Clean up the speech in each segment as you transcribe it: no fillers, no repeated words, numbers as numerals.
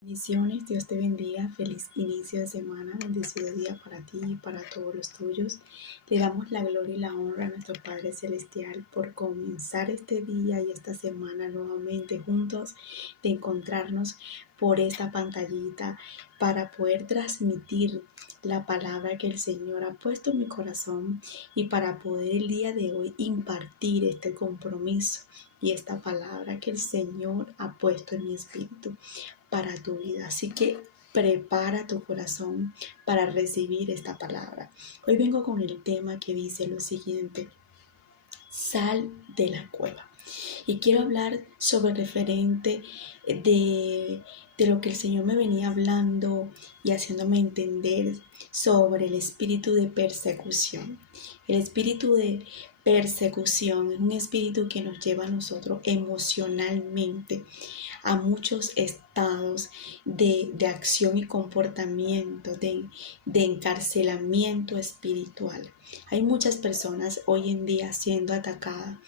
Bendiciones, Dios te bendiga, feliz inicio de semana, bendecido día para ti y para todos los tuyos. Le damos la gloria y la honra a nuestro Padre Celestial por comenzar este día y esta semana nuevamente juntos, de encontrarnos por esta pantallita para poder transmitir la palabra que el Señor ha puesto en mi corazón y para poder el día de hoy impartir este compromiso y esta palabra que el Señor ha puesto en mi espíritu para tu vida. Así que prepara tu corazón para recibir esta palabra. Hoy vengo con el tema que dice lo siguiente: sal de la cueva. Y quiero hablar sobre referente de lo que el Señor me venía hablando y haciéndome entender sobre el espíritu de persecución. El espíritu de persecución es un espíritu que nos lleva a nosotros emocionalmente a muchos estados de acción y comportamiento, de encarcelamiento espiritual. Hay muchas personas hoy en día siendo atacadas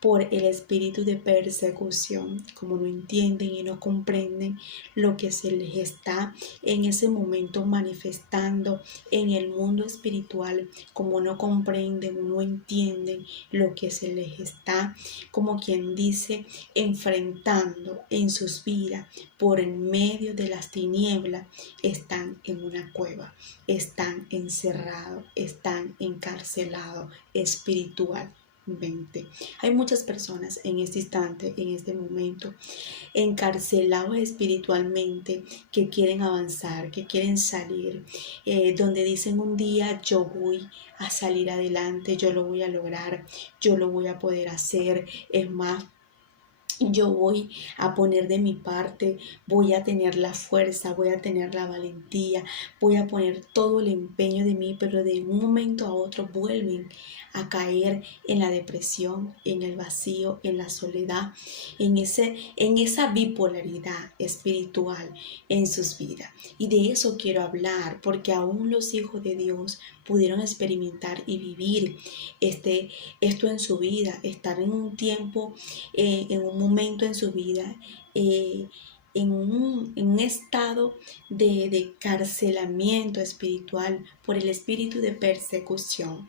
por el espíritu de persecución, como no entienden y no comprenden lo que se les está en ese momento manifestando en el mundo espiritual, como no comprenden o no entienden lo que se les está, como quien dice, enfrentando en sus vidas por el medio de las tinieblas. Están en una cueva, están encerrados, están encarcelados espiritualmente. Hay muchas personas en este instante, en este momento, encarcelados espiritualmente, que quieren avanzar, que quieren salir, donde dicen un día: yo voy a salir adelante, yo lo voy a lograr, yo lo voy a poder hacer. Es más, yo voy a poner de mi parte, voy a tener la fuerza, voy a tener la valentía, voy a poner todo el empeño de mí, pero de un momento a otro vuelven a caer en la depresión, en el vacío, en la soledad, en esa bipolaridad espiritual en sus vidas. Y de eso quiero hablar, porque aún los hijos de Dios pudieron experimentar y vivir esto en su vida, estar en un tiempo, en un momento en su vida, en un estado de carcelamiento espiritual por el espíritu de persecución.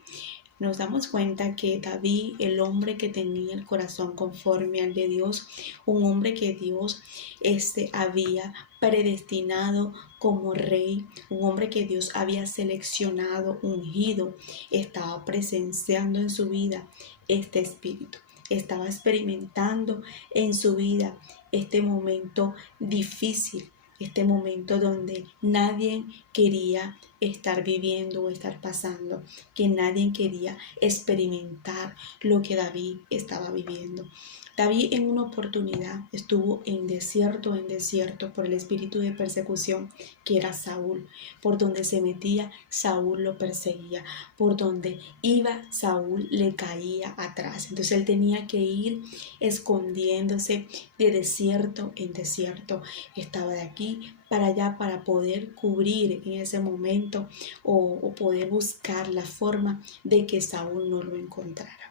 Nos damos cuenta que David, el hombre que tenía el corazón conforme al de Dios, un hombre que Dios había predestinado como rey, un hombre que Dios había seleccionado, ungido, estaba presenciando en su vida este espíritu. Estaba experimentando en su vida este momento difícil, este momento donde nadie quería estar viviendo o estar pasando, que nadie quería experimentar lo que David estaba viviendo. David en una oportunidad estuvo en desierto por el espíritu de persecución que era Saúl. Por donde se metía, Saúl lo perseguía. Por donde iba, Saúl le caía atrás. Entonces él tenía que ir escondiéndose de desierto en desierto. Estaba de aquí para allá para poder cubrir en ese momento o poder buscar la forma de que Saúl no lo encontrara.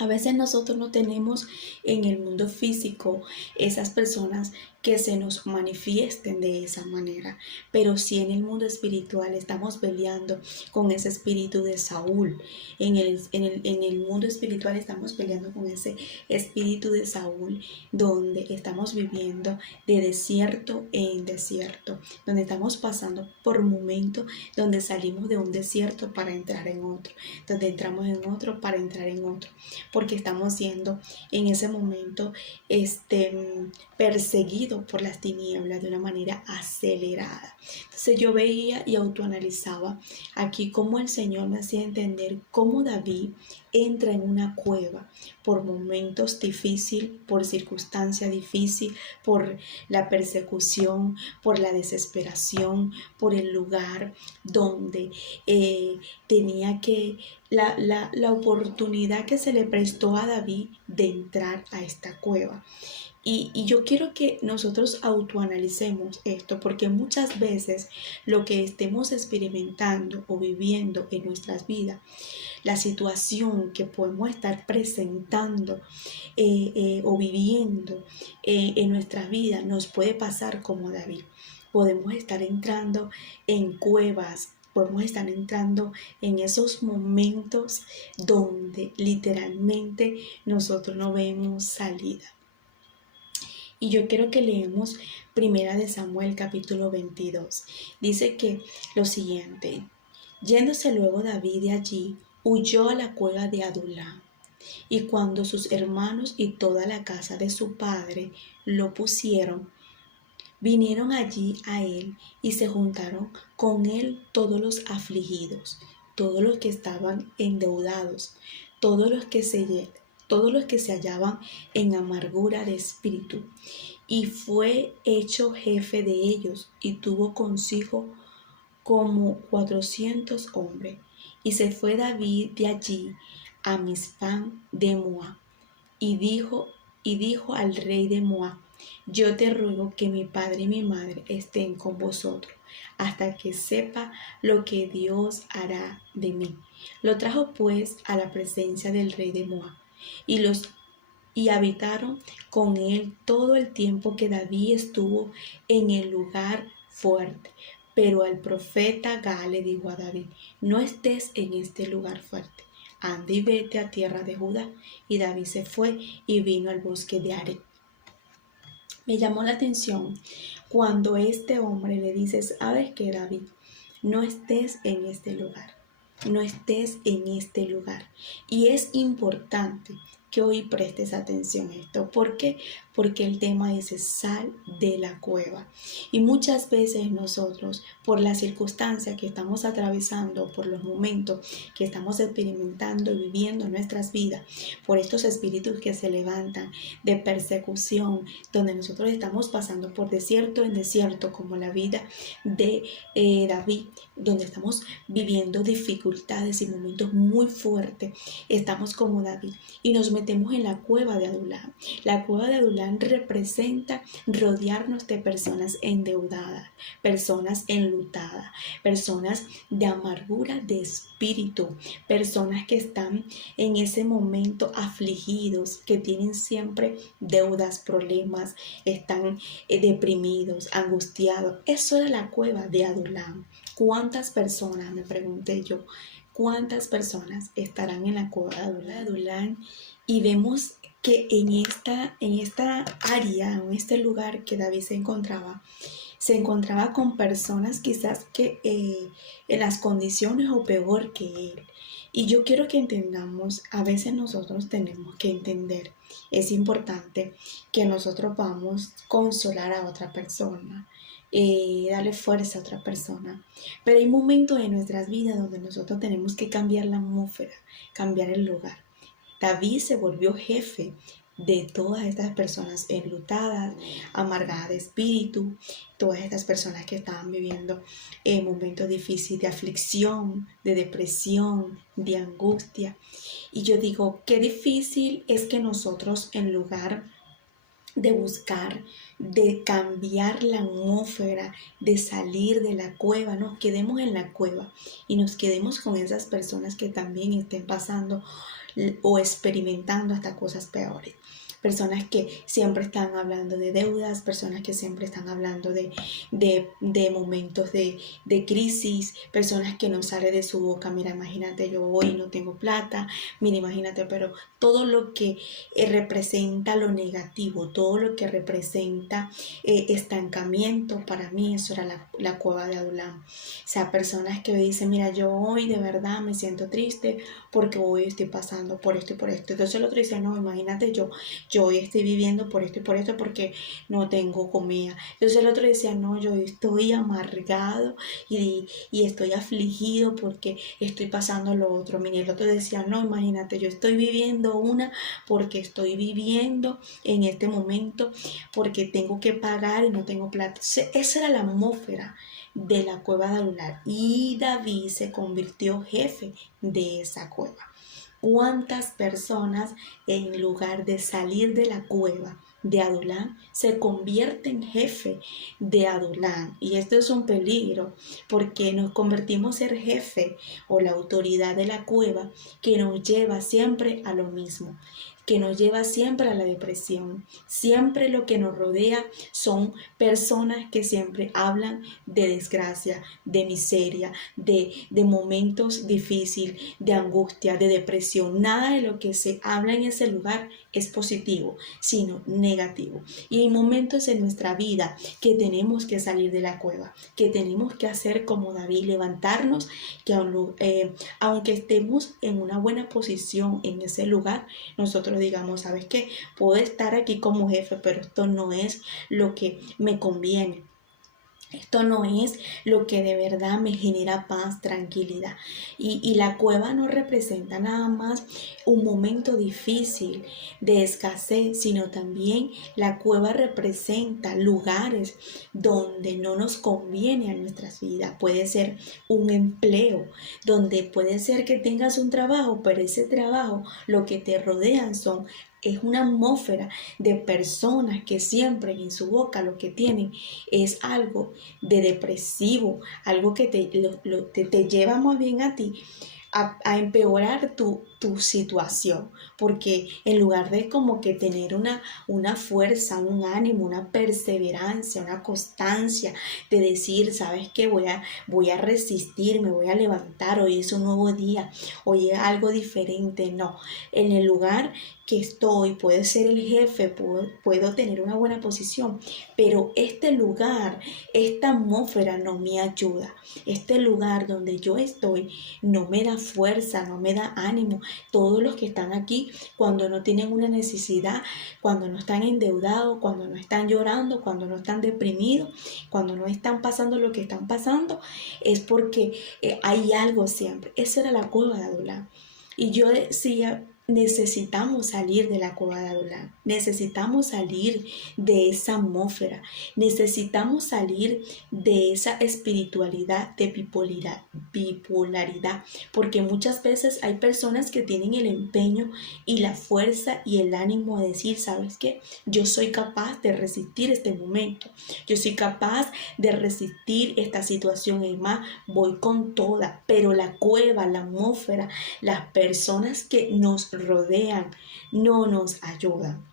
A veces nosotros no tenemos en el mundo físico esas personas que se nos manifiesten de esa manera, pero sí en el mundo espiritual estamos peleando con ese espíritu de Saúl. En el mundo espiritual estamos peleando con ese espíritu de Saúl, donde estamos viviendo de desierto en desierto, donde estamos pasando por momentos donde salimos de un desierto para entrar en otro, donde entramos en otro para entrar en otro, porque estamos siendo en ese momento perseguidos por las tinieblas de una manera acelerada. Entonces yo veía y autoanalizaba aquí cómo el Señor me hacía entender cómo David entra en una cueva por momentos difíciles, por circunstancias difíciles, por la persecución, por la desesperación, por el lugar donde tenía que la oportunidad que se le prestó a David de entrar a esta cueva. Y yo quiero que nosotros autoanalicemos esto, porque muchas veces lo que estemos experimentando o viviendo en nuestras vidas, la situación que podemos estar presentando o viviendo en nuestras vidas, nos puede pasar como David. Podemos estar entrando en cuevas, podemos estar entrando en esos momentos donde literalmente nosotros no vemos salida. Y yo quiero que leemos Primera de Samuel capítulo 22. Dice que lo siguiente: yéndose luego David de allí, huyó a la cueva de Adulám. Y cuando sus hermanos y toda la casa de su padre lo pusieron, vinieron allí a él y se juntaron con él todos los afligidos, todos los que estaban endeudados, todos los que se hallaban en amargura de espíritu. Y fue hecho jefe de ellos y tuvo consigo como 400 hombres. Y se fue David de allí a Mispán de Moab y dijo al rey de Moab: yo te ruego que mi padre y mi madre estén con vosotros hasta que sepa lo que Dios hará de mí. Lo trajo pues a la presencia del rey de Moab y habitaron con él todo el tiempo que David estuvo en el lugar fuerte. Pero al profeta Gad le dijo a David: no estés en este lugar fuerte, anda y vete a tierra de Judá. Y David se fue y vino al bosque de Are. Me llamó la atención cuando este hombre le dice: ¿sabes qué, David? No estés en este lugar, no estés en este lugar. Y es importante que hoy prestes atención a esto. ¿Por qué? Porque el tema dice: sal de la cueva. Y muchas veces nosotros, por las circunstancias que estamos atravesando, por los momentos que estamos experimentando y viviendo en nuestras vidas, por estos espíritus que se levantan de persecución, donde nosotros estamos pasando por desierto en desierto, como la vida de David, donde estamos viviendo dificultades y momentos muy fuertes, estamos como David y nos metemos en la cueva de Adulám. La cueva de Adulám representa rodearnos de personas endeudadas, personas enlutadas, personas de amargura de espíritu, personas que están en ese momento afligidos, que tienen siempre deudas, problemas, están deprimidos, angustiados. Eso era la cueva de Adulám. ¿Cuántas personas, me pregunté yo, cuántas personas estarán en la cueva de Adulám? Y vemos que en esta área, en este lugar que David se encontraba con personas quizás que en las condiciones o peor que él. Y yo quiero que entendamos, a veces nosotros tenemos que entender, es importante que nosotros vamos a consolar a otra persona, darle fuerza a otra persona. Pero hay momentos en nuestras vidas donde nosotros tenemos que cambiar la atmósfera, cambiar el lugar. David se volvió jefe de todas estas personas enlutadas, amargadas de espíritu, todas estas personas que estaban viviendo momentos difíciles de aflicción, de depresión, de angustia. Y yo digo, qué difícil es que nosotros, en lugar de buscar, de cambiar la atmósfera, de salir de la cueva, nos quedemos en la cueva y nos quedemos con esas personas que también estén pasando o experimentando hasta cosas peores. Personas que siempre están hablando de deudas, personas que siempre están hablando de momentos de crisis, personas que no sale de su boca: mira, imagínate, yo hoy no tengo plata, mira, imagínate, pero todo lo que representa lo negativo, todo lo que representa estancamiento, para mí eso era la cueva de Adulám. O sea, personas que dicen: mira, yo hoy de verdad me siento triste porque hoy estoy pasando por esto y por esto. Entonces el otro dice: no, imagínate, yo hoy estoy viviendo por esto y por esto porque no tengo comida. Entonces el otro decía: no, yo estoy amargado y estoy afligido porque estoy pasando lo otro. Mira, el otro decía: no, imagínate, yo estoy viviendo porque estoy viviendo en este momento porque tengo que pagar y no tengo plata. Esa era la atmósfera de la cueva de Adulám, y David se convirtió jefe de esa cueva. ¿Cuántas personas, en lugar de salir de la cueva, de Adulán se convierte en jefe de Adulán. Y esto es un peligro porque nos convertimos en jefe o la autoridad de la cueva que nos lleva siempre a lo mismo, que nos lleva siempre a la depresión. Siempre lo que nos rodea son personas que siempre hablan de desgracia, de miseria, de momentos difíciles, de angustia, de depresión. Nada de lo que se habla en ese lugar es positivo, sino negativo. Y hay momentos en nuestra vida que tenemos que salir de la cueva, que tenemos que hacer como David, levantarnos, que aunque estemos en una buena posición en ese lugar, nosotros digamos, ¿sabes qué? Puedo estar aquí como jefe, pero esto no es lo que me conviene. Esto no es lo que de verdad me genera paz, tranquilidad. Y la cueva no representa nada más un momento difícil de escasez, sino también la cueva representa lugares donde no nos conviene a nuestras vidas. Puede ser un empleo, donde puede ser que tengas un trabajo, pero ese trabajo, lo que te rodean es una atmósfera de personas que siempre en su boca lo que tienen es algo de depresivo, algo que te lleva más bien a ti a empeorar tu situación, porque en lugar de como que tener una fuerza, un ánimo, una perseverancia, una constancia de decir, ¿sabes qué? Voy a resistir, me voy a levantar, hoy es un nuevo día, hoy es algo diferente. No, en el lugar que estoy, puedo ser el jefe, puedo tener una buena posición, pero este lugar, esta atmósfera no me ayuda. Este lugar donde yo estoy no me da fuerza, no me da ánimo. Todos los que están aquí, cuando no tienen una necesidad, cuando no están endeudados, cuando no están llorando, cuando no están deprimidos, cuando no están pasando lo que están pasando, es porque hay algo siempre. Esa era la cueva de Adulán. Y yo decía, necesitamos salir de la cueva de Adulán, necesitamos salir de esa atmósfera, necesitamos salir de esa espiritualidad de bipolaridad, porque muchas veces hay personas que tienen el empeño y la fuerza y el ánimo de decir, ¿sabes qué? Yo soy capaz de resistir este momento, yo soy capaz de resistir esta situación, y más, voy con toda, pero la cueva, la atmósfera, las personas que nos rodean no nos ayudan.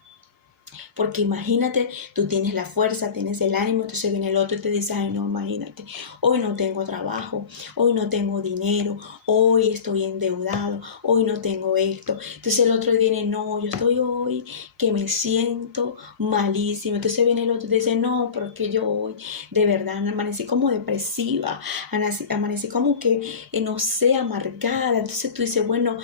Porque imagínate, tú tienes la fuerza, tienes el ánimo, entonces viene el otro y te dice, ay no, imagínate, hoy no tengo trabajo, hoy no tengo dinero, hoy estoy endeudado, hoy no tengo esto. Entonces el otro viene, no, yo estoy hoy que me siento malísimo. Entonces viene el otro y te dice, no, pero es que yo hoy de verdad amanecí como depresiva, amanecí como que, no sé, amargada. Entonces tú dices, bueno,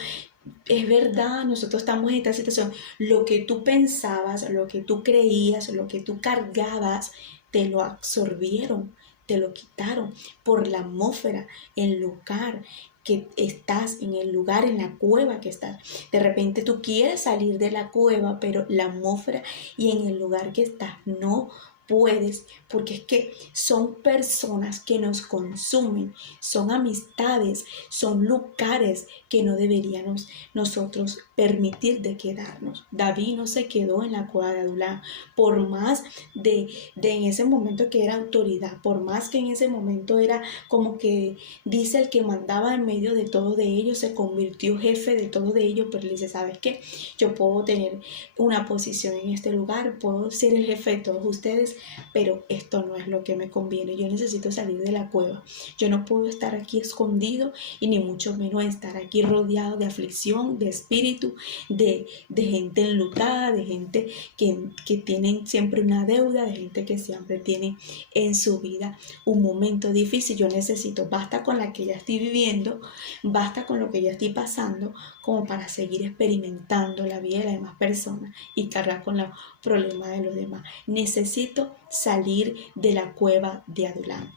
es verdad, nosotros estamos en esta situación. Lo que tú pensabas, lo que tú creías, lo que tú cargabas, te lo absorbieron, te lo quitaron por la atmósfera, el lugar que estás, en el lugar, en la cueva que estás. De repente tú quieres salir de la cueva, pero la atmósfera y en el lugar que estás no puedes, porque es que son personas que nos consumen, son amistades, son lugares que no deberíamos nosotros permitir de quedarnos. David no se quedó en la cueva de Adulán, por más de en ese momento que era autoridad, por más que en ese momento era como que dice el que mandaba en medio de todo de ellos, se convirtió jefe de todo de ellos, pero le dice, ¿sabes qué? Yo puedo tener una posición en este lugar, puedo ser el jefe de todos ustedes, pero esto no es lo que me conviene. Yo necesito salir de la cueva. Yo no puedo estar aquí escondido y ni mucho menos estar aquí rodeado de aflicción, de espíritu, de gente enlutada, de gente que tienen siempre una deuda, de gente que siempre tiene en su vida un momento difícil. Yo necesito, basta con la que ya estoy viviendo, basta con lo que ya estoy pasando, como para seguir experimentando la vida de las demás personas y cargar con los problemas de los demás. Necesito salir de la cueva de Adulán.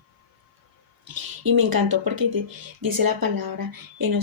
Y me encantó porque dice la palabra en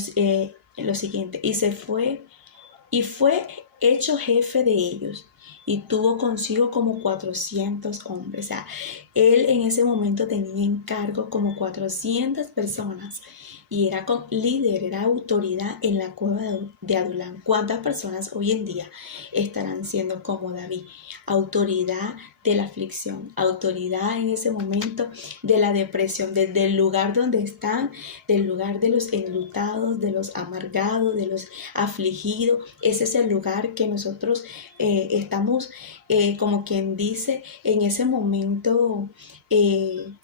lo siguiente, y fue hecho jefe de ellos y tuvo consigo como 400 hombres. O sea, él en ese momento tenía en cargo como 400 personas y era líder, era autoridad en la cueva de Adulam. ¿Cuántas personas hoy en día estarán siendo como David? Autoridad de la aflicción, autoridad en ese momento de la depresión, desde el lugar donde están, del lugar de los enlutados, de los amargados, de los afligidos. Ese es el lugar que nosotros estamos, como quien dice, en ese momento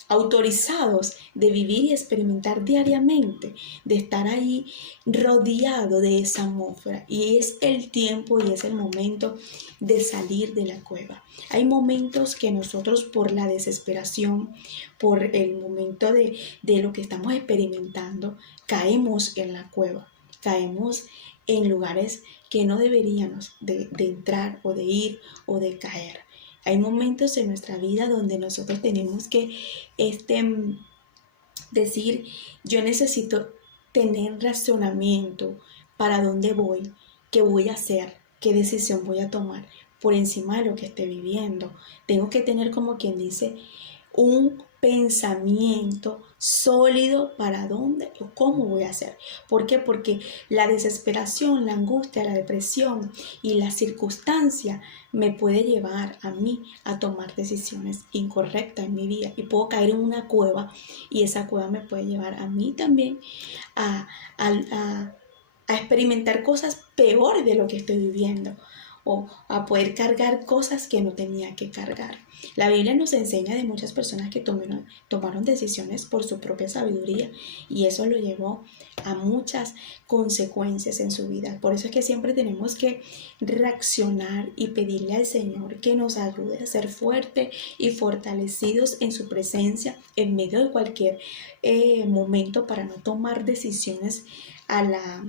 autorizados de vivir y experimentar diariamente, de estar ahí rodeado de esa atmósfera. Y es el tiempo y es el momento de salir de la cueva. Hay momentos que nosotros, por la desesperación, por el momento de lo que estamos experimentando, caemos en la cueva, caemos en lugares que no deberíamos de entrar o de ir o de caer. Hay momentos en nuestra vida donde nosotros tenemos que decir, yo necesito tener razonamiento para dónde voy, qué voy a hacer, qué decisión voy a tomar por encima de lo que esté viviendo. Tengo que tener, como quien dice, un pensamiento sólido para dónde o cómo voy a hacer. ¿Por qué? Porque la desesperación, la angustia, la depresión y la circunstancia me puede llevar a mí a tomar decisiones incorrectas en mi vida y puedo caer en una cueva y esa cueva me puede llevar a mí también a, a, a experimentar cosas peores de lo que estoy viviendo o a poder cargar cosas que no tenía que cargar. La Biblia nos enseña de muchas personas que tomaron decisiones por su propia sabiduría y eso lo llevó a muchas consecuencias en su vida. Por eso es que siempre tenemos que reaccionar y pedirle al Señor que nos ayude a ser fuertes y fortalecidos en su presencia en medio de cualquier momento para no tomar decisiones a la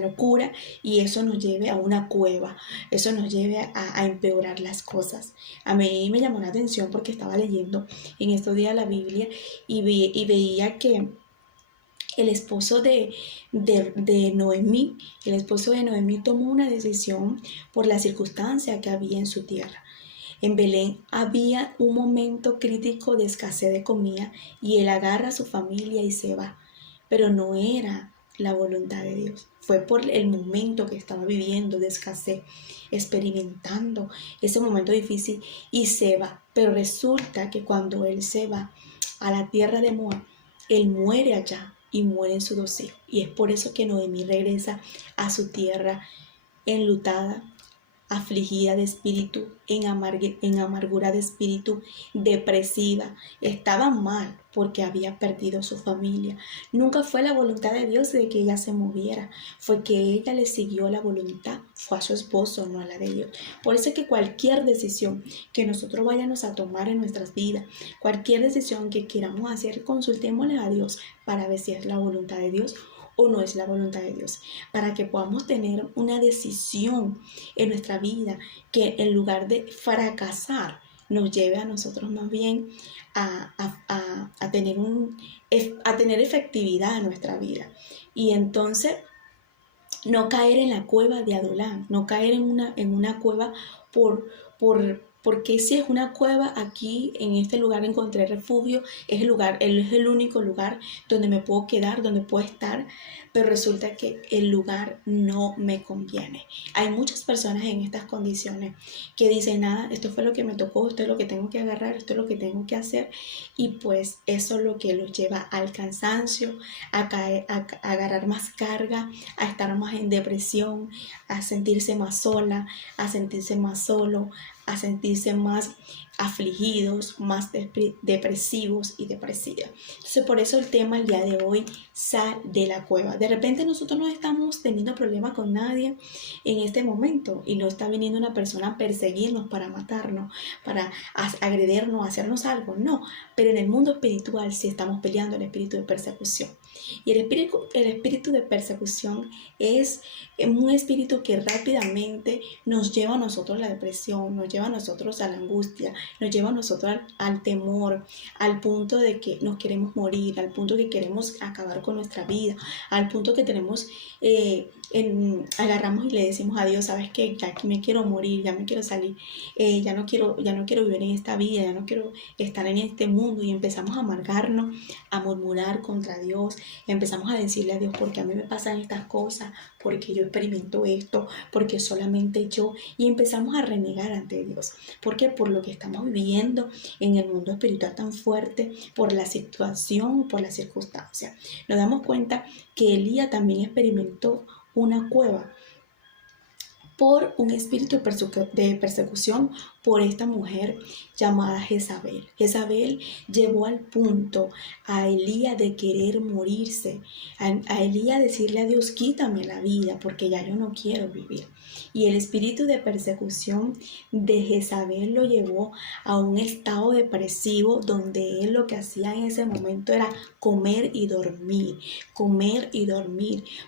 locura y eso nos lleve a una cueva, eso nos lleve a empeorar las cosas. A mí me llamó la atención porque estaba leyendo en estos días la Biblia y veía que el esposo de Noemí, el esposo de Noemí tomó una decisión por la circunstancia que había en su tierra. En Belén había un momento crítico de escasez de comida y él agarra a su familia y se va, pero no era la voluntad de Dios. Fue por el momento que estaba viviendo de escasez, experimentando ese momento difícil y se va. Pero resulta que cuando él se va a la tierra de Moab, él muere allá y muere en su doce. Y es por eso que Noemí regresa a su tierra enlutada, afligida de espíritu, en amargura de espíritu, depresiva. Estaba mal porque había perdido su familia. Nunca fue la voluntad de Dios de que ella se moviera. Fue que ella le siguió la voluntad. Fue a su esposo, no a la de Dios. Por eso es que cualquier decisión que nosotros vayamos a tomar en nuestras vidas, cualquier decisión que queramos hacer, consultémosle a Dios para ver si es la voluntad de Dios o no es la voluntad de Dios, para que podamos tener una decisión en nuestra vida que en lugar de fracasar nos lleve a nosotros más bien a tener efectividad en nuestra vida. Y entonces no caer en la cueva de Adulam, no caer en una cueva porque si es una cueva, aquí en este lugar encontré refugio, es el único lugar donde me puedo quedar, donde puedo estar, pero resulta que el lugar no me conviene. Hay muchas personas en estas condiciones que dicen, nada, esto fue lo que me tocó, esto es lo que tengo que agarrar, esto es lo que tengo que hacer, y pues eso es lo que los lleva al cansancio, a agarrar más carga, a estar más en depresión, a sentirse más sola, a sentirse más solo, a sentirse más afligidos, más depresivos y depresivas. Entonces, por eso el tema el día de hoy, sal de la cueva. De repente nosotros no estamos teniendo problemas con nadie en este momento y no está viniendo una persona a perseguirnos para matarnos, para agredirnos, hacernos algo, no. Pero en el mundo espiritual sí estamos peleando el espíritu de persecución. Y el espíritu de persecución es un espíritu que rápidamente nos lleva a nosotros a la depresión, nos lleva lleva a nosotros a la angustia, nos lleva a nosotros al temor, al punto de que nos queremos morir, al punto que queremos acabar con nuestra vida, al punto que tenemos, agarramos y le decimos a Dios, sabes que ya me quiero morir, ya me quiero salir, ya no quiero vivir en esta vida, ya no quiero estar en este mundo, y empezamos a amargarnos, a murmurar contra Dios, empezamos a decirle a Dios, porque a mí me pasan estas cosas, porque yo experimento esto, porque solamente yo, y empezamos a renegar ante Dios, porque por lo que estamos viviendo en el mundo espiritual tan fuerte, por la situación, por las circunstancias. Nos damos cuenta que Elías también experimentó una cueva por un espíritu de persecución por esta mujer llamada Jezabel. Jezabel llevó al punto a Elías de querer morirse, a Elías decirle a Dios, quítame la vida porque ya yo no quiero vivir. Y el espíritu de persecución de Jezabel lo llevó a un estado depresivo donde él lo que hacía en ese momento era comer y dormir,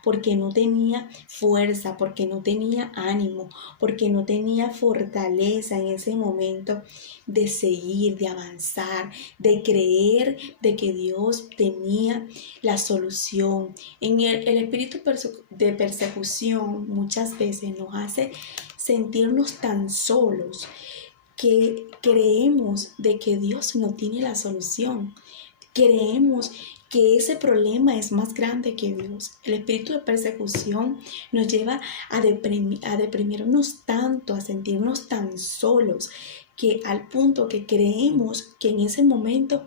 porque no tenía fuerza, porque no tenía ánimo, porque no tenía fortaleza en ese momento de seguir, de avanzar, de creer de que Dios tenía la solución. En el espíritu de persecución muchas veces nos hace sentirnos tan solos que creemos de que Dios no tiene la solución. Creemos que ese problema es más grande que Dios. El espíritu de persecución nos lleva a deprimirnos tanto, a sentirnos tan solos, que al punto que creemos que en ese momento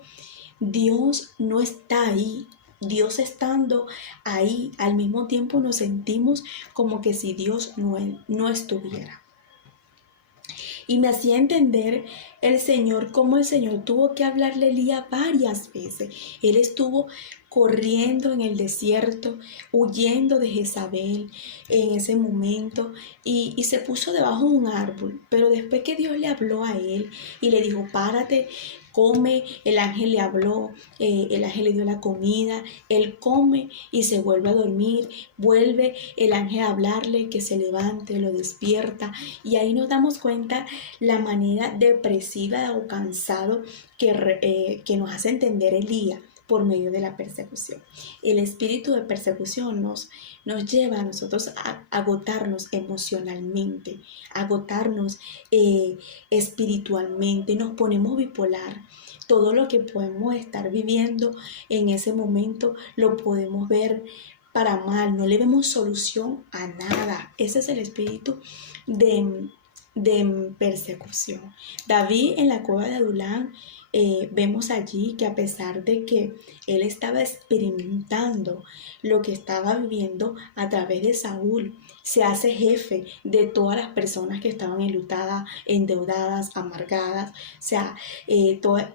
Dios no está ahí. Dios estando ahí, al mismo tiempo nos sentimos como que si Dios no estuviera. Y me hacía entender el Señor cómo el Señor tuvo que hablarle a Elías varias veces. Él estuvo corriendo en el desierto, huyendo de Jezabel en ese momento, y se puso debajo de un árbol. Pero después que Dios le habló a él y le dijo, párate, come, el ángel le habló, el ángel le dio la comida, él come y se vuelve a dormir, vuelve el ángel a hablarle que se levante, lo despierta, y ahí nos damos cuenta la manera depresiva o cansado que nos hace entender Elías por medio de la persecución. El espíritu de persecución nos lleva a nosotros a agotarnos emocionalmente, a agotarnos espiritualmente, nos ponemos bipolar. Todo lo que podemos estar viviendo en ese momento lo podemos ver para mal, no le vemos solución a nada. Ese es el espíritu de persecución. David en la cueva de Adulán, vemos allí que a pesar de que él estaba experimentando lo que estaba viviendo a través de Saúl, se hace jefe de todas las personas que estaban enlutadas, endeudadas, amargadas. O sea,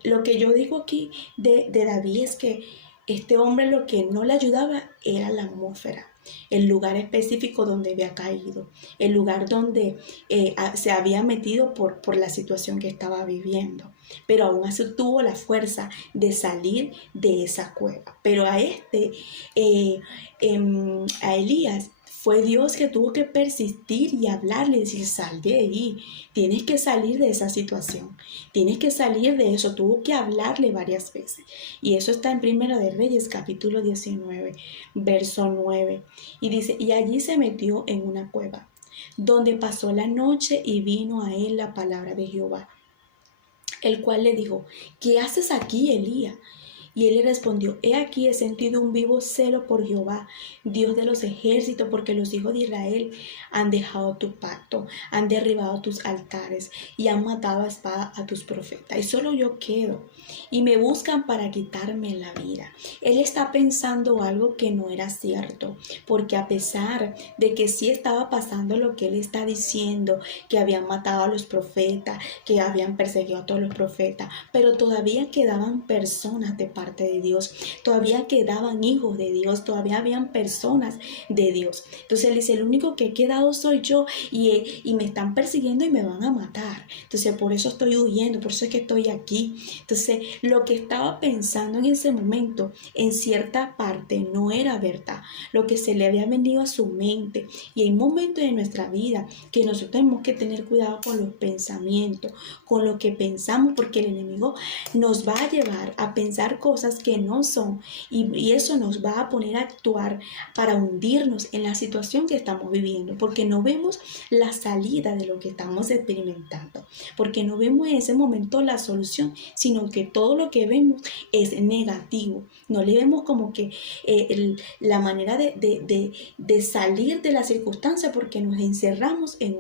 lo que yo digo aquí de David es que este hombre lo que no le ayudaba era la atmósfera, el lugar específico donde había caído, el lugar donde se había metido por la situación que estaba viviendo. Pero aún así tuvo la fuerza de salir de esa cueva. Pero a Elías, fue Dios que tuvo que persistir y hablarle y decir, sal de ahí, tienes que salir de esa situación, tienes que salir de eso. Tuvo que hablarle varias veces. Y eso está en Primera de Reyes, capítulo 19, verso 9. Y dice, y allí se metió en una cueva, donde pasó la noche, y vino a él la palabra de Jehová, el cual le dijo, ¿qué haces aquí, Elías? Y él le respondió, he aquí he sentido un vivo celo por Jehová, Dios de los ejércitos, porque los hijos de Israel han dejado tu pacto, han derribado tus altares y han matado a espada a tus profetas. Y solo yo quedo, y me buscan para quitarme la vida. Él está pensando algo que no era cierto, porque a pesar de que sí estaba pasando lo que él está diciendo, que habían matado a los profetas, que habían perseguido a todos los profetas, pero todavía quedaban personas de parte parte de Dios, todavía quedaban hijos de Dios, todavía habían personas de Dios. Entonces él dice, el único que he quedado soy yo y me están persiguiendo y me van a matar. Entonces por eso estoy huyendo, por eso es que estoy aquí. Entonces lo que estaba pensando en ese momento, en cierta parte, no era verdad. Lo que se le había venido a su mente. Y hay momentos de nuestra vida que nosotros tenemos que tener cuidado con los pensamientos, con lo que pensamos, porque el enemigo nos va a llevar a pensar cosas que no son y eso nos va a poner a actuar para hundirnos en la situación que estamos viviendo, porque no vemos la salida de lo que estamos experimentando, porque no vemos en ese momento la solución, sino que todo lo que vemos es negativo. No le vemos como que la manera de salir de la circunstancia, porque nos encerramos en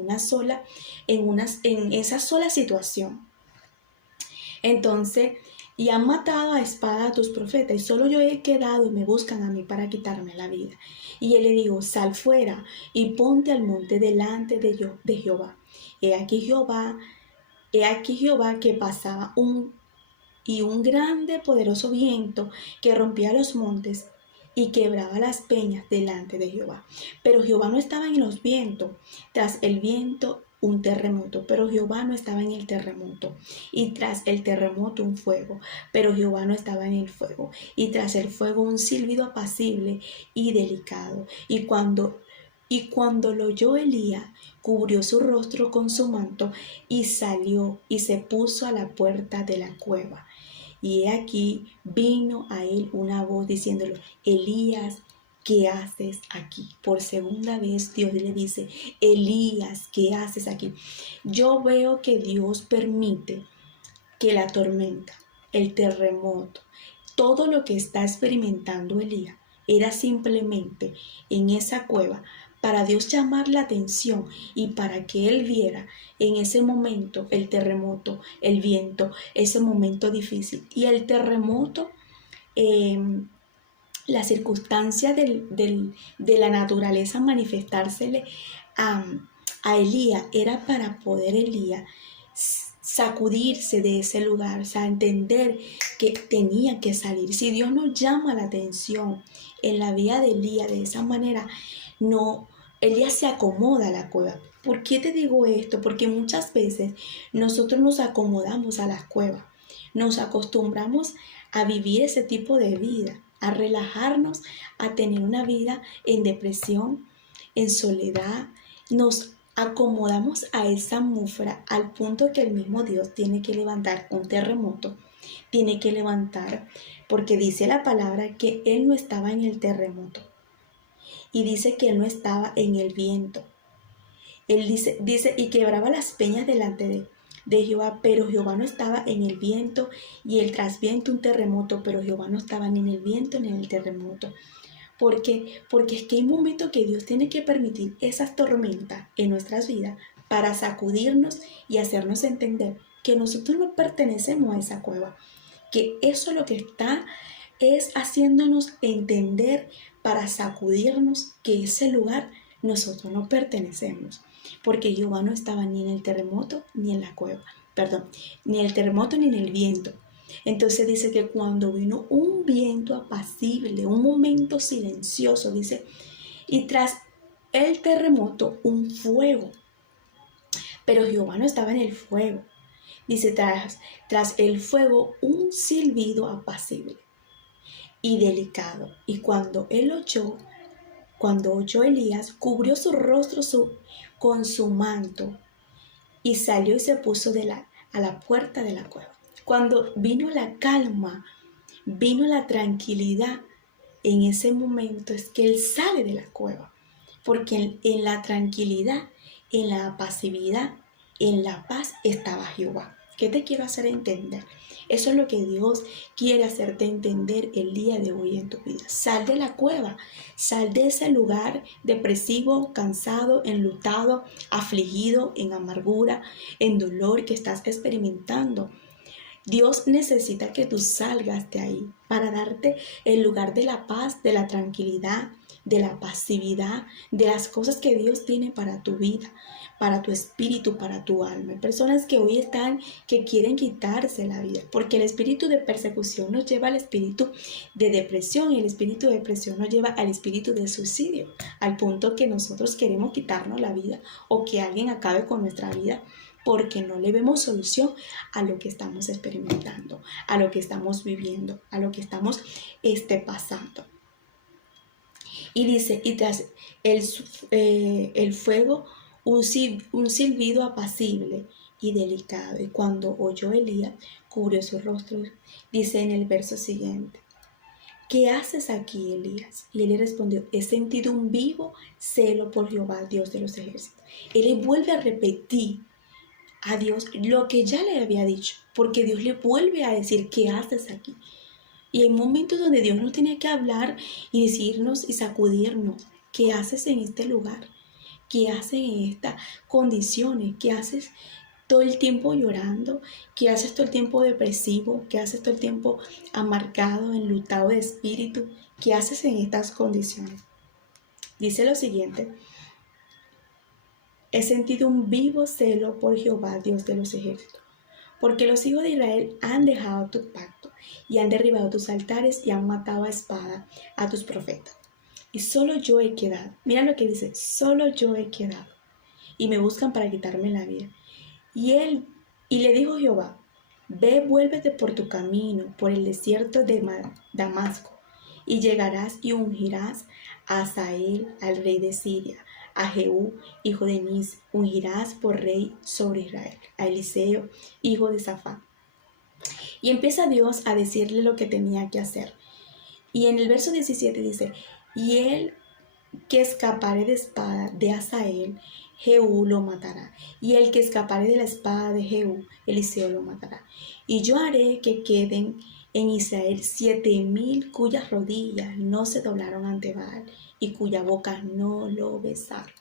esa sola situación. Entonces, y han matado a espada a tus profetas, y solo yo he quedado y me buscan a mí para quitarme la vida. Y él le dijo, sal fuera y ponte al monte delante de Jehová. He aquí Jehová que pasaba un grande poderoso viento que rompía los montes y quebraba las peñas delante de Jehová. Pero Jehová no estaba en los vientos, tras el viento un terremoto, pero Jehová no estaba en el terremoto, y tras el terremoto un fuego, pero Jehová no estaba en el fuego, y tras el fuego un silbido apacible y delicado. Y cuando lo oyó Elías, cubrió su rostro con su manto y salió y se puso a la puerta de la cueva. Y he aquí vino a él una voz diciéndolo, Elías, ¿qué haces aquí? Por segunda vez Dios le dice, Elías, ¿qué haces aquí? Yo veo que Dios permite que la tormenta, el terremoto, todo lo que está experimentando Elías era simplemente en esa cueva para Dios llamar la atención y para que él viera en ese momento el terremoto, el viento, ese momento difícil. Y el terremoto, la circunstancia de la naturaleza manifestársele a Elías era para poder Elías sacudirse de ese lugar, o sea, entender que tenía que salir. Si Dios nos llama la atención en la vida de Elías de esa manera, no, Elías se acomoda a la cueva. ¿Por qué te digo esto? Porque muchas veces nosotros nos acomodamos a las cuevas, nos acostumbramos a vivir ese tipo de vida, a relajarnos, a tener una vida en depresión, en soledad. Nos acomodamos a esa atmósfera al punto que el mismo Dios tiene que levantar un terremoto, tiene que levantar, porque dice la palabra que Él no estaba en el terremoto y dice que Él no estaba en el viento. Él dice y quebraba las peñas delante de Jehová, pero Jehová no estaba en el viento, y el tras viento un terremoto, pero Jehová no estaba ni en el viento ni en el terremoto. Porque es que hay momentos que Dios tiene que permitir esas tormentas en nuestras vidas para sacudirnos y hacernos entender que nosotros no pertenecemos a esa cueva, que eso lo que está es haciéndonos entender para sacudirnos que ese lugar nosotros no pertenecemos, porque Jehová no estaba ni en el terremoto ni en la cueva, ni en el terremoto ni en el viento. Entonces dice que cuando vino un viento apacible, un momento silencioso, dice, y tras el terremoto un fuego, pero Jehová no estaba en el fuego. Dice, tras el fuego un silbido apacible y delicado. Y cuando oyó Elías, cubrió su rostro con su manto y salió y se puso a la puerta de la cueva. Cuando vino la calma, vino la tranquilidad, en ese momento es que él sale de la cueva, porque en la tranquilidad, en la pasividad, en la paz estaba Jehová. ¿Qué te quiero hacer entender? Eso es lo que Dios quiere hacerte entender el día de hoy en tu vida. Sal de la cueva, sal de ese lugar depresivo, cansado, enlutado, afligido, en amargura, en dolor que estás experimentando. Dios necesita que tú salgas de ahí para darte el lugar de la paz, de la tranquilidad, de la pasividad, de las cosas que Dios tiene para tu vida, para tu espíritu, para tu alma. Hay personas que hoy están, que quieren quitarse la vida, porque el espíritu de persecución nos lleva al espíritu de depresión y el espíritu de depresión nos lleva al espíritu de suicidio, al punto que nosotros queremos quitarnos la vida o que alguien acabe con nuestra vida porque no le vemos solución a lo que estamos experimentando, a lo que estamos viviendo, a lo que estamos pasando. Y dice, y tras el fuego, un silbido apacible y delicado. Y cuando oyó Elías, cubrió su rostro. Dice en el verso siguiente, ¿qué haces aquí, Elías? Y él le respondió, he sentido un vivo celo por Jehová, Dios de los ejércitos. Él le vuelve a repetir a Dios lo que ya le había dicho, porque Dios le vuelve a decir, ¿qué haces aquí? Y hay momentos donde Dios nos tiene que hablar y decirnos y sacudirnos, ¿qué haces en este lugar? ¿Qué haces en estas condiciones? ¿Qué haces todo el tiempo llorando? ¿Qué haces todo el tiempo depresivo? ¿Qué haces todo el tiempo amargado, enlutado de espíritu? ¿Qué haces en estas condiciones? Dice lo siguiente, he sentido un vivo celo por Jehová, Dios de los ejércitos, porque los hijos de Israel han dejado tu pacto y han derribado tus altares y han matado a espada a tus profetas. Y solo yo he quedado. Mira lo que dice, solo yo he quedado. Y me buscan para quitarme la vida. Y le dijo Jehová, ve, vuélvete por tu camino, por el desierto de Damasco, y llegarás y ungirás a Hazael, al rey de Siria, a Jehú, hijo de Nis, ungirás por rey sobre Israel, a Eliseo, hijo de Safán. Y empieza Dios a decirle lo que tenía que hacer. Y en el verso 17 dice, y él que escapare de espada de Hazael, Jehú lo matará. Y el que escapare de la espada de Jehú, Eliseo lo matará. Y yo haré que queden en Israel 7,000 cuyas rodillas no se doblaron ante Baal y cuya boca no lo besaron.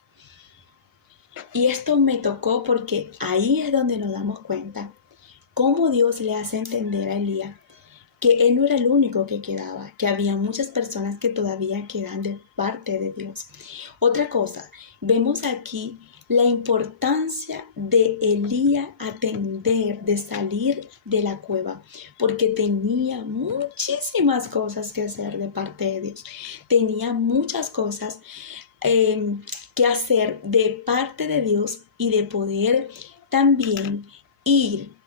Y esto me tocó porque ahí es donde nos damos cuenta cómo Dios le hace entender a Elías que él no era el único que quedaba, que había muchas personas que todavía quedan de parte de Dios. Otra cosa, vemos aquí la importancia de Elías atender, de salir de la cueva, porque tenía muchísimas cosas que hacer de parte de Dios. Tenía muchas cosas que hacer de parte de Dios y de poder también ir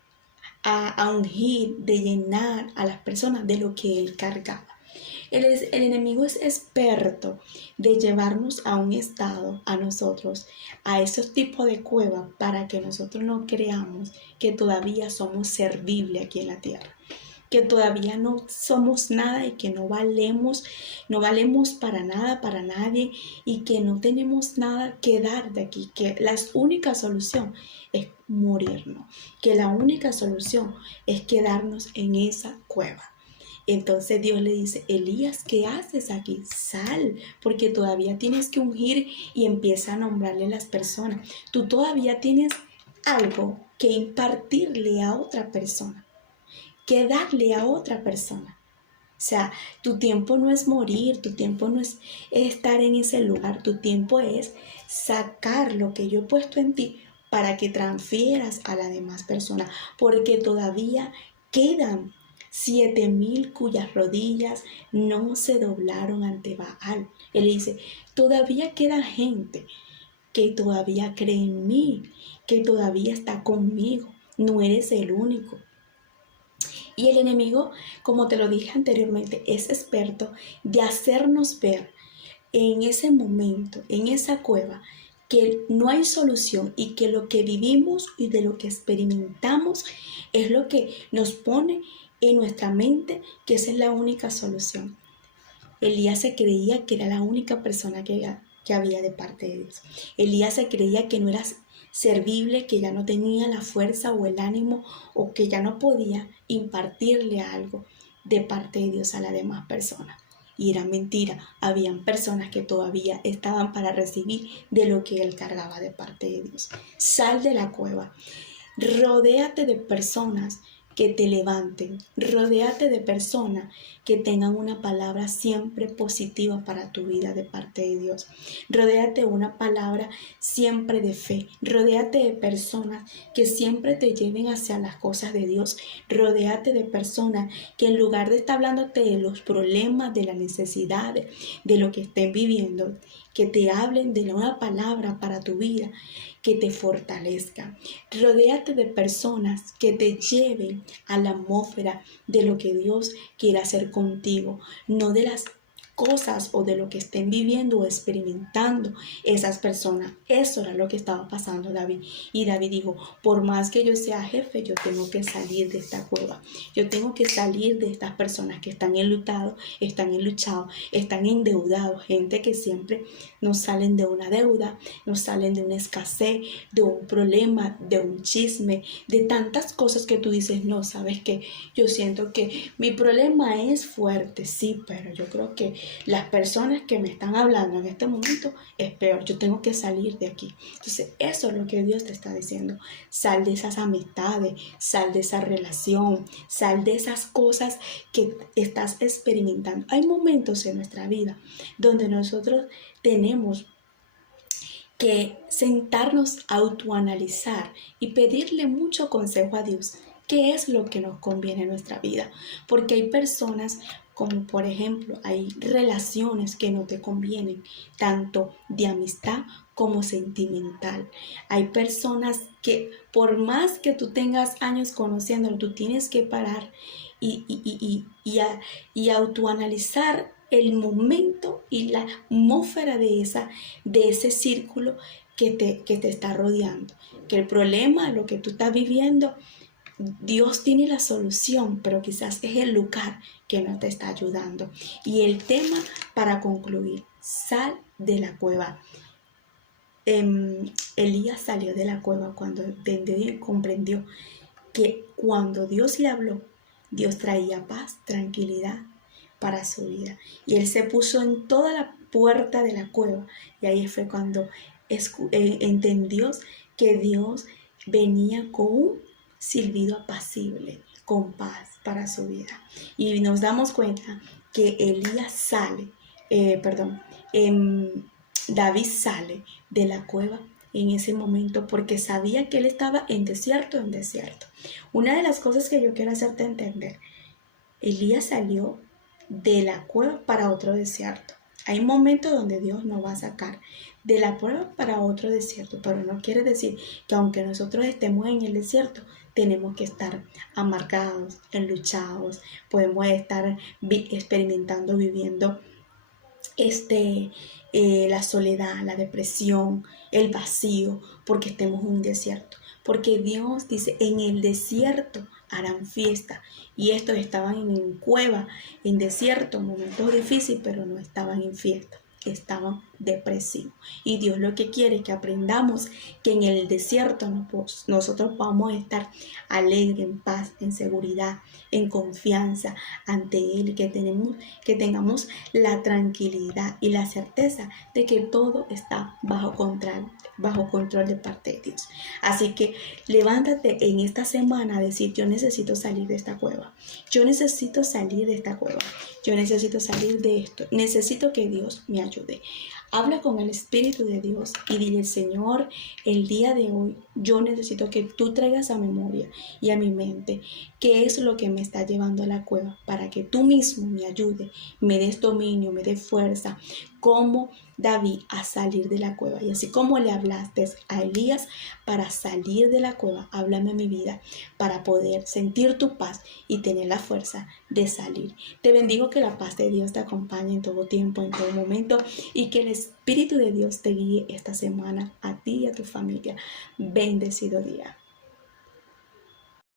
a ungir, de llenar a las personas de lo que él cargaba. El enemigo es experto de llevarnos a un estado, a nosotros, a esos tipos de cuevas para que nosotros no creamos que todavía somos servibles aquí en la tierra, que todavía no somos nada y que no valemos para nada, para nadie y que no tenemos nada que dar de aquí, que la única solución es morirnos, que la única solución es quedarnos en esa cueva. Entonces Dios le dice, Elías, ¿qué haces aquí? Sal, porque todavía tienes que ungir y empieza a nombrarle a las personas. Tú todavía tienes algo que impartirle a otra persona, que darle a otra persona. O sea, tu tiempo no es morir, tu tiempo no es estar en ese lugar, tu tiempo es sacar lo que yo he puesto en ti para que transfieras a la demás persona, porque todavía quedan 7,000 cuyas rodillas no se doblaron ante Baal. Él dice, todavía queda gente que todavía cree en mí, que todavía está conmigo, no eres el único. Y el enemigo, como te lo dije anteriormente, es experto de hacernos ver en ese momento, en esa cueva, que no hay solución y que lo que vivimos y de lo que experimentamos es lo que nos pone en nuestra mente que esa es la única solución. Elías se creía que era la única persona que había de parte de Dios. Elías se creía que no era servible, que ya no tenía la fuerza o el ánimo o que ya no podía impartirle algo de parte de Dios a la demás persona. Y era mentira, habían personas que todavía estaban para recibir de lo que él cargaba de parte de Dios. Sal de la cueva, rodéate de personas que te levanten. Rodéate de personas que tengan una palabra siempre positiva para tu vida de parte de Dios. Rodéate de una palabra siempre de fe. Rodéate de personas que siempre te lleven hacia las cosas de Dios. Rodéate de personas que en lugar de estar hablándote de los problemas, de las necesidades, de lo que estén viviendo, que te hablen de una palabra para tu vida, que te fortalezca. Rodéate de personas que te lleven a la atmósfera de lo que Dios quiere hacer contigo, no de las cosas o de lo que estén viviendo o experimentando esas personas. Eso era lo que estaba pasando David. Y David dijo, por más que yo sea jefe, yo tengo que salir de esta cueva. Yo tengo que salir de estas personas que están enlutados, están enluchados, están endeudados. Gente que siempre nos salen de una deuda, nos salen de una escasez, de un problema, de un chisme, de tantas cosas que tú dices, no, ¿sabes qué? Yo siento que mi problema es fuerte, sí, pero yo creo que las personas que me están hablando en este momento es peor. Yo tengo que salir de aquí. Entonces, eso es lo que Dios te está diciendo. Sal de esas amistades, sal de esa relación, sal de esas cosas que estás experimentando. Hay momentos en nuestra vida donde nosotros tenemos que sentarnos a autoanalizar y pedirle mucho consejo a Dios. ¿Qué es lo que nos conviene en nuestra vida? Porque hay personas como por ejemplo, hay relaciones que no te convienen, tanto de amistad como sentimental. Hay personas que por más que tú tengas años conociéndolo, tú tienes que parar y autoanalizar el momento y la atmósfera de ese círculo que te está rodeando. Que el problema, lo que tú estás viviendo, Dios tiene la solución, pero quizás es el lugar que no te está ayudando. Y el tema para concluir, sal de la cueva. Elías salió de la cueva cuando entendió y comprendió que cuando Dios le habló, Dios traía paz, tranquilidad para su vida. Y él se puso en toda la puerta de la cueva. Y ahí fue cuando entendió que Dios venía con un silbido apacible, con paz para su vida. Y nos damos cuenta que Elías sale, David sale de la cueva en ese momento porque sabía que él estaba en desierto. Una de las cosas que yo quiero hacerte entender, Elías salió de la cueva para otro desierto. Hay momentos donde Dios nos va a sacar de la prueba para otro desierto, pero no quiere decir que aunque nosotros estemos en el desierto, tenemos que estar amargados, enluchados, podemos estar experimentando, viviendo la soledad, la depresión, el vacío, porque estemos en un desierto. Porque Dios dice, en el desierto harán fiesta. Y estos estaban en cueva, en desierto, momentos difíciles, pero no estaban en fiesta, estaban depresivos. Y Dios lo que quiere es que aprendamos que en el desierto nosotros vamos a estar alegres, en paz, en seguridad, en confianza ante Él, y que tengamos la tranquilidad y la certeza de que todo está bajo control de parte de Dios. Así que levántate en esta semana a decir, yo necesito salir de esta cueva, yo necesito salir de esta cueva, yo necesito salir de esto, necesito que Dios me ayude. Habla con el Espíritu de Dios y dile, Señor, el día de hoy yo necesito que tú traigas a memoria y a mi mente qué es lo que me está llevando a la cueva, para que tú mismo me ayude, me des dominio, me des fuerza, como David, a salir de la cueva. Y así como le hablaste a Elías para salir de la cueva, háblame en mi vida para poder sentir tu paz y tener la fuerza de salir. Te bendigo, que la paz de Dios te acompañe en todo tiempo, en todo momento, y que el Espíritu de Dios te guíe esta semana a ti y a tu familia. Bendecido día.